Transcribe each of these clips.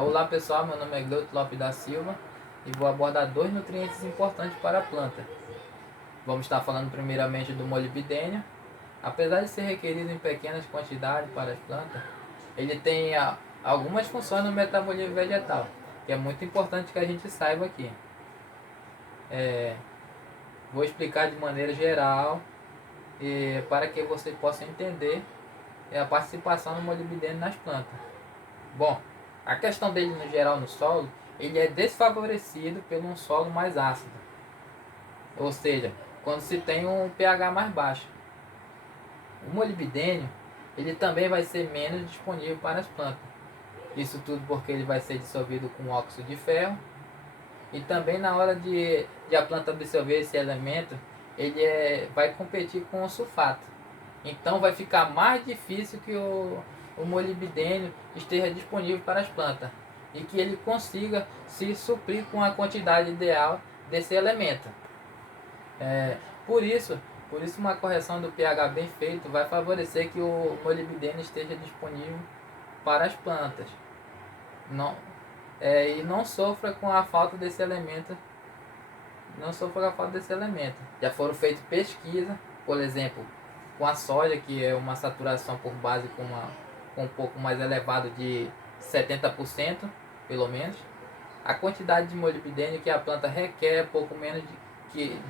Olá pessoal, meu nome é Gleuto Lopes da Silva e vou abordar dois nutrientes importantes para a planta. Vamos estar falando primeiramente do molibdênio. Apesar de ser requerido em pequenas quantidades para as plantas, ele tem algumas funções no metabolismo vegetal, que é muito importante que a gente saiba aqui. Vou explicar de maneira geral para que você possa entender a participação do molibdênio nas plantas. Bom, a questão dele no geral no solo, ele é desfavorecido pelo um solo mais ácido, ou seja, quando se tem um pH mais baixo. O molibdênio, ele também vai ser menos disponível para as plantas. Isso tudo porque ele vai ser dissolvido com óxido de ferro. E também na hora de a planta absorver esse elemento, ele vai competir com o sulfato. Então vai ficar mais difícil que o molibdênio esteja disponível para as plantas e que ele consiga se suprir com a quantidade ideal desse elemento. É, por isso, uma correção do pH bem feito vai favorecer que o molibdênio esteja disponível para as plantas. E não sofra com a falta desse elemento. Já foram feitas pesquisas, por exemplo, com a soja, que é uma saturação por base com um pouco mais elevado de 70%, pelo menos. A quantidade de molibdênio que a planta requer é pouco menos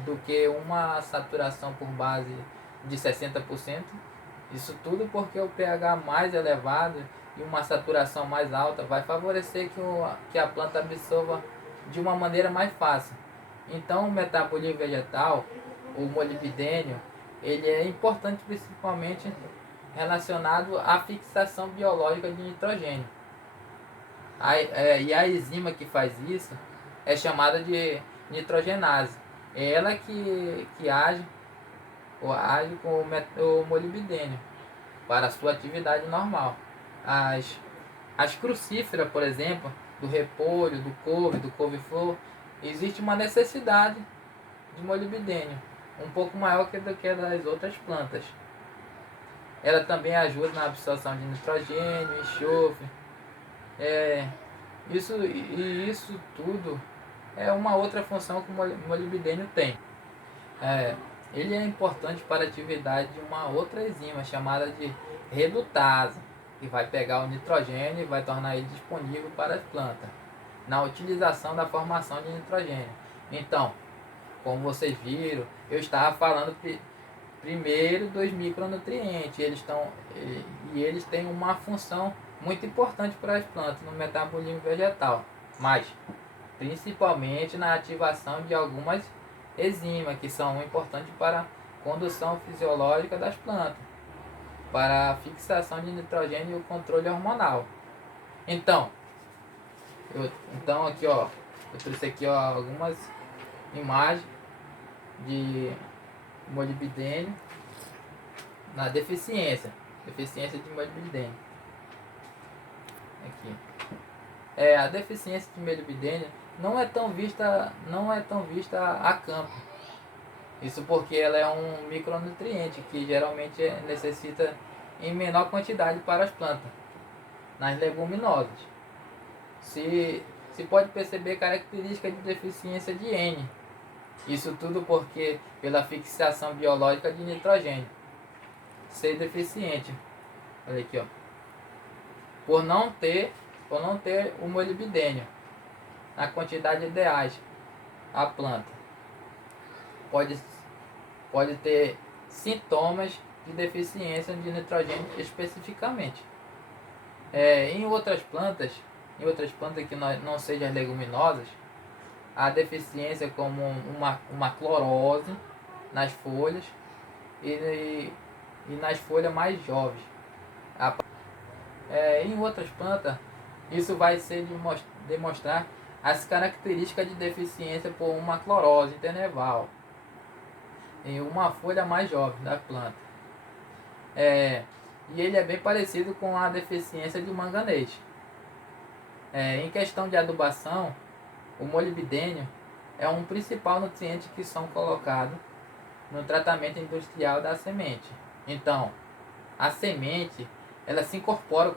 do que uma saturação por base de 60%. Isso tudo porque o pH mais elevado e uma saturação mais alta vai favorecer que a planta absorva de uma maneira mais fácil. Então, o metabolismo vegetal, o molibdênio, ele é importante principalmente relacionado à fixação biológica de nitrogênio. E a enzima que faz isso é chamada de nitrogenase. É ela que age com o molibdênio para a sua atividade normal. As crucíferas, por exemplo, do repolho, do couve-flor, existe uma necessidade de molibdênio um pouco maior do que a das outras plantas. Ela também ajuda na absorção de nitrogênio, enxofre. Isso tudo é uma outra função que o molibdênio tem. Ele é importante para a atividade de uma outra enzima chamada de redutase, que vai pegar o nitrogênio e vai tornar ele disponível para as plantas, na utilização da formação de nitrogênio. Então, como vocês viram, eu estava falando primeiro dos micronutrientes. Eles têm uma função muito importante para as plantas no metabolismo vegetal, mas principalmente na ativação de algumas enzimas que são importantes para a condução fisiológica das plantas, para a fixação de nitrogênio e o controle hormonal. Então aqui eu trouxe aqui algumas imagens de molibdênio na deficiência de molibdênio. Aqui. A deficiência de molibdênio não é tão vista a campo. Isso porque ela é um micronutriente que geralmente necessita em menor quantidade para as plantas, nas leguminosas. Se pode perceber característica de deficiência de N. Isso tudo porque pela fixação biológica de nitrogênio ser deficiente. Olha aqui, ó. Por não ter o molibdênio na quantidade ideais a planta pode ter sintomas de deficiência de nitrogênio especificamente. Em outras plantas que não sejam leguminosas, a deficiência como uma clorose nas folhas e nas folhas mais jovens. Em outras plantas, isso vai ser demonstrar as características de deficiência por uma clorose internerval em uma folha mais jovem da planta. E ele é bem parecido com a deficiência de manganês. Em questão de adubação, o molibdênio é um principal nutriente que são colocados no tratamento industrial da semente. Então, a semente ela se incorpora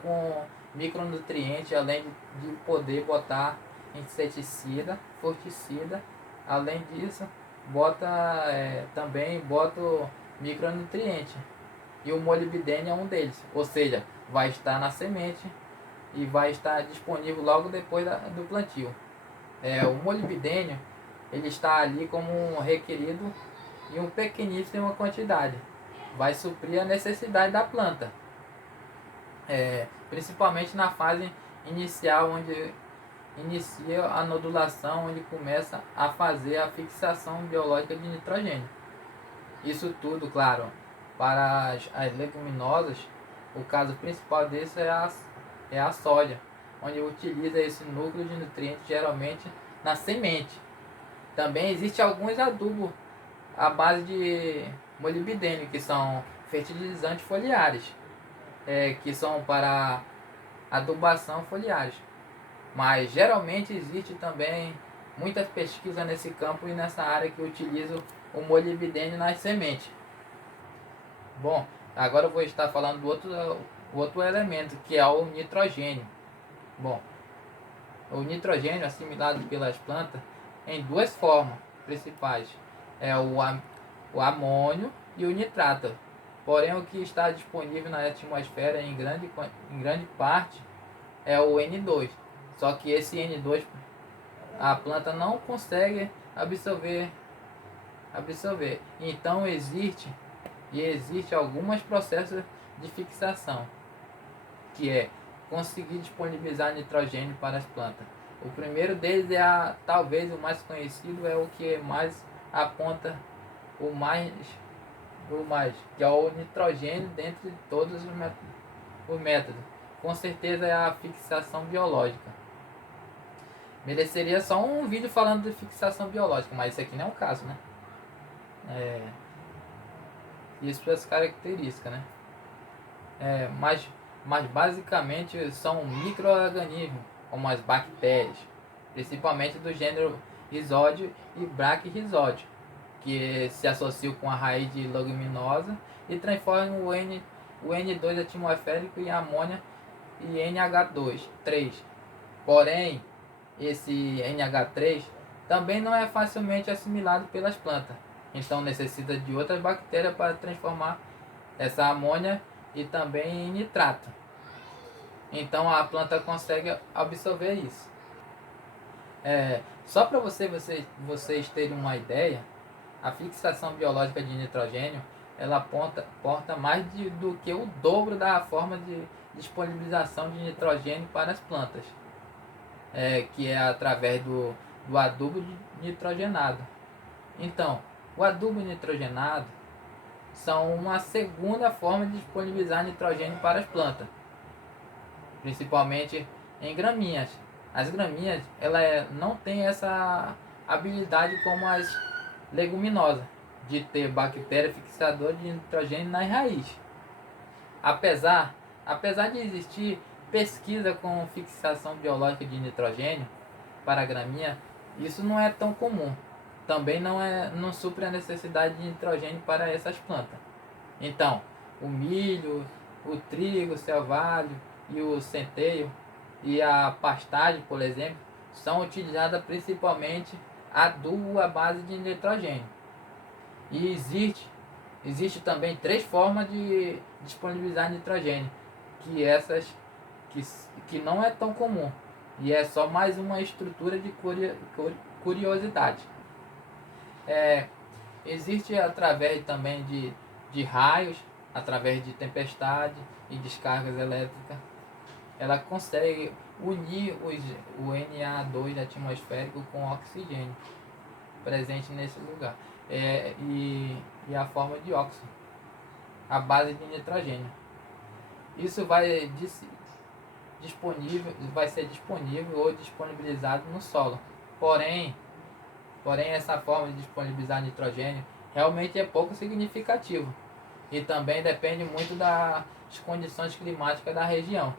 micronutrientes, além de poder botar inseticida, fungicida. Além disso, também bota micronutriente. E o molibdênio é um deles, ou seja, vai estar na semente e vai estar disponível logo depois do plantio. O molibdênio ele está ali como um requerido em uma pequeníssima quantidade. Vai suprir a necessidade da planta, principalmente na fase inicial, onde inicia a nodulação, onde começa a fazer a fixação biológica de nitrogênio. Isso tudo, claro, para as leguminosas, o caso principal disso é a soja, onde utiliza esse núcleo de nutrientes geralmente na semente. Também existe alguns adubos à base de molibdênio, que são fertilizantes foliares, que são para adubação foliares. Mas geralmente existe também muitas pesquisas nesse campo e nessa área que utilizam o molibdênio nas sementes. Bom, agora eu vou estar falando do outro elemento, que é o nitrogênio. Bom, o nitrogênio é assimilado pelas plantas em duas formas principais. É o amônio e o nitrato. Porém, o que está disponível na atmosfera em grande parte é o N2. Só que esse N2 a planta não consegue absorver. Então existe alguns processos de fixação, que é conseguir disponibilizar nitrogênio para as plantas. O primeiro deles talvez o mais conhecido, é o que mais aponta o mais, que é o nitrogênio dentre todos os métodos. Com certeza é a fixação biológica. Mereceria só um vídeo falando de fixação biológica, mas isso aqui não é o caso, né? Isso é as características, né? Mas basicamente são micro-organismos, como as bactérias, principalmente do gênero Rhizódio e Brachyrhizódio, que se associam com a raiz de leguminosa e transformam o N2 atmosférico em amônia e NH3. Porém, esse NH3 também não é facilmente assimilado pelas plantas, então necessita de outras bactérias para transformar essa amônia e também em nitrato. Então a planta consegue absorver isso. Só para vocês terem uma ideia, a fixação biológica de nitrogênio ela porta mais do que o dobro da forma de disponibilização de nitrogênio para as plantas, que é através do adubo nitrogenado. Então, o adubo nitrogenado são uma segunda forma de disponibilizar nitrogênio para as plantas, principalmente em gramíneas. As gramíneas não têm essa habilidade como as leguminosas, de ter bactéria fixadora de nitrogênio nas raízes. Apesar de existir pesquisa com fixação biológica de nitrogênio para a gramínea, isso não é tão comum. Também não supre a necessidade de nitrogênio para essas plantas. Então, o milho, o trigo selvático e o centeio e a pastagem, por exemplo, são utilizadas principalmente adubo à base de nitrogênio. E existe também 3 formas de disponibilizar nitrogênio, que não é tão comum, e é só mais uma estrutura de curiosidade. Existe através também de raios, através de tempestade e descargas elétricas. Ela consegue unir o Na2 atmosférico com o oxigênio presente nesse lugar, e a forma de óxido, a base de nitrogênio. Isso vai ser disponível ou disponibilizado no solo. Porém, essa forma de disponibilizar nitrogênio realmente é pouco significativo e também depende muito das condições climáticas da região.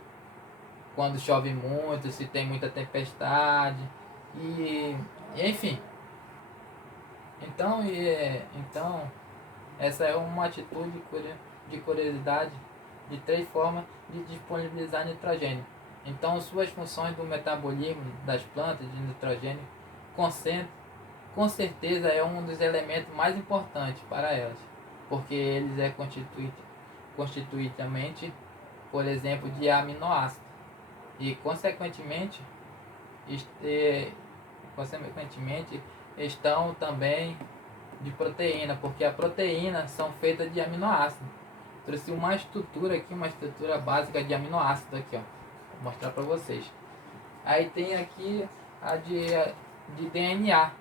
Quando chove muito, se tem muita tempestade e enfim. Então, essa é uma atitude de curiosidade de 3 formas de disponibilizar nitrogênio. Então, suas funções do metabolismo das plantas de nitrogênio com certeza é um dos elementos mais importantes para elas, porque eles é constitutivamente, por exemplo, de aminoácidos e consequentemente estão também de proteína, porque a proteína são feitas de aminoácidos. Trouxe uma estrutura aqui, uma estrutura básica de aminoácidos aqui, ó. Vou mostrar para vocês. Aí tem aqui a de DNA.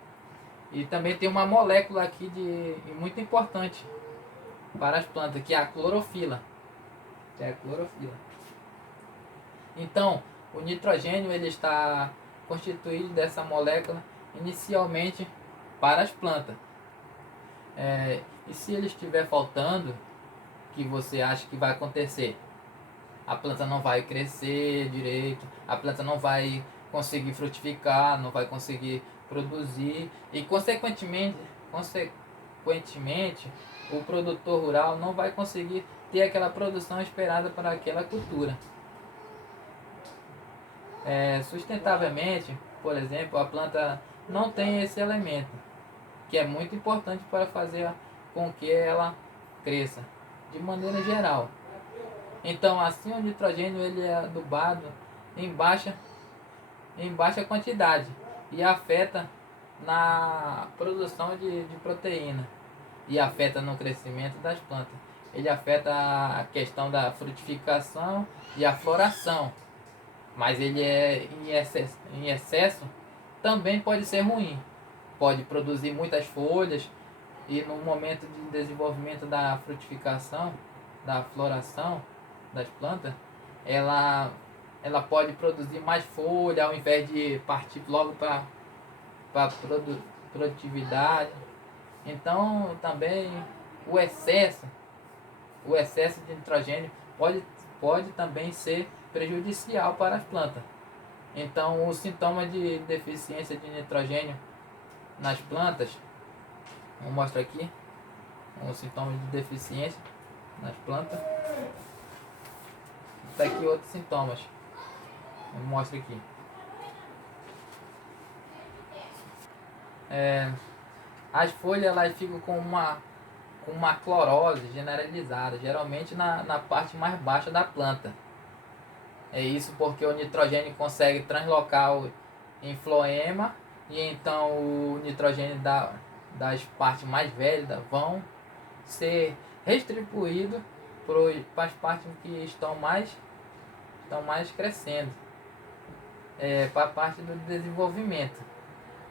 E também tem uma molécula aqui muito importante para as plantas, que é a clorofila. Que é a clorofila. Então, o nitrogênio ele está constituído dessa molécula inicialmente para as plantas. E se ele estiver faltando, que você acha que vai acontecer? A planta não vai crescer direito, a planta não vai conseguir frutificar, não vai conseguir produzir e consequentemente o produtor rural não vai conseguir ter aquela produção esperada para aquela cultura. Sustentavelmente, por exemplo, a planta não tem esse elemento, que é muito importante para fazer com que ela cresça, de maneira geral. Então, assim, o nitrogênio ele é adubado em baixa quantidade e afeta na produção de proteína e afeta no crescimento das plantas. Ele afeta a questão da frutificação e a floração, mas ele é em excesso também pode ser ruim. Pode produzir muitas folhas e no momento de desenvolvimento da frutificação, da floração das plantas, ela pode produzir mais folha ao invés de partir logo para produtividade. Então também o excesso de nitrogênio pode também ser prejudicial para as plantas. Então o sintoma de deficiência de nitrogênio nas plantas, vou mostrar aqui um sintoma de deficiência nas plantas. Está aqui outros sintomas. Eu mostro aqui. As folhas elas ficam com uma clorose generalizada, geralmente na parte mais baixa da planta. É isso porque o nitrogênio consegue translocar em floema e então o nitrogênio das partes mais velhas vão ser restribuídos para as partes que estão mais crescendo, para a parte do desenvolvimento.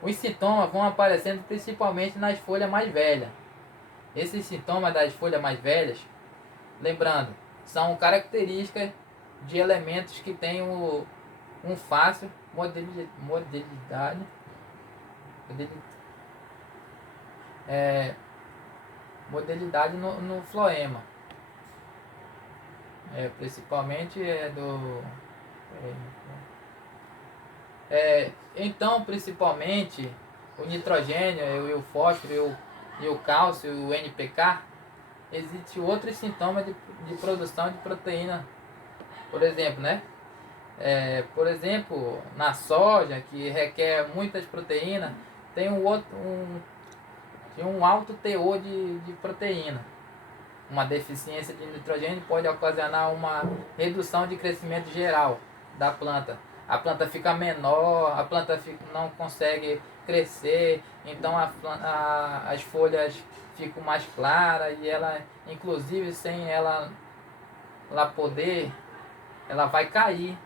Os sintomas vão aparecendo principalmente nas folhas mais velhas. Esses sintomas das folhas mais velhas, lembrando, são características de elementos que têm um fácil modelidade no floema. Principalmente então, principalmente o nitrogênio, e o fósforo, e o cálcio, e o NPK, existe outros sintomas de produção de proteína, por exemplo, né? Por exemplo, na soja, que requer muitas proteínas, tem um alto teor de proteína. Uma deficiência de nitrogênio pode ocasionar uma redução de crescimento geral da planta. A planta fica menor, a planta não consegue crescer, então as folhas ficam mais claras e ela, inclusive, sem ela poder, ela vai cair.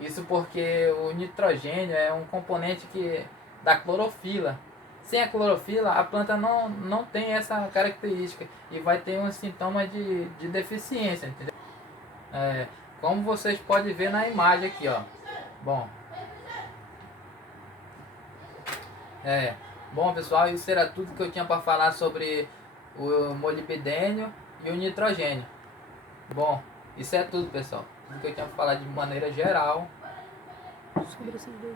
Isso porque o nitrogênio é um componente da clorofila. Sem a clorofila, a planta não tem essa característica e vai ter um sintoma de deficiência, entendeu? Como vocês podem ver na imagem aqui, ó. Bom, pessoal, isso era tudo que eu tinha para falar sobre o molibdênio e o nitrogênio. Bom, isso é tudo, pessoal. Tudo que eu tinha para falar de maneira geral sobre esses dois.